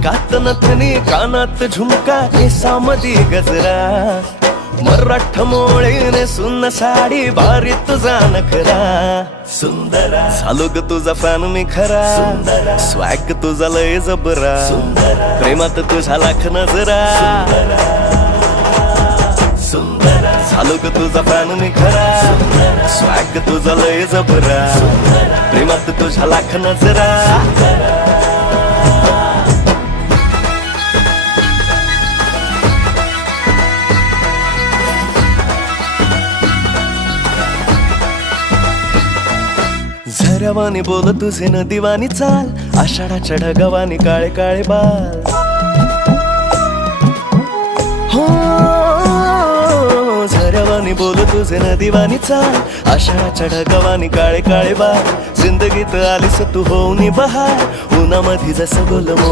नाकात नथनी कानात झुमका केसामधी गजरा मराठ मोळीने सुन्न साडी भारी तुझा नखरा सुंदरा झालो ग तुझा फॅन मी खरा स्वॅग तुझा लय जबरा प्रेमात तुझा लाख नजरा सुंदरा झालो ग तुझा फॅन मी खरा स्वॅग तुझा लय जबरा प्रेमात तुझा लाख नजरा झऱ्यावानी बोल तुझे नदीवानी चाल आषाढाच्या ढगावानी काळे काळे बाल हो झऱ्यावानी बोल तुझे नदीवानी चाल आषाढाच्या ढगावानी काळे काळे बाल जिंदगीत आलीस तू होऊनी बहार उन्हामध्ये जसं बोल मोह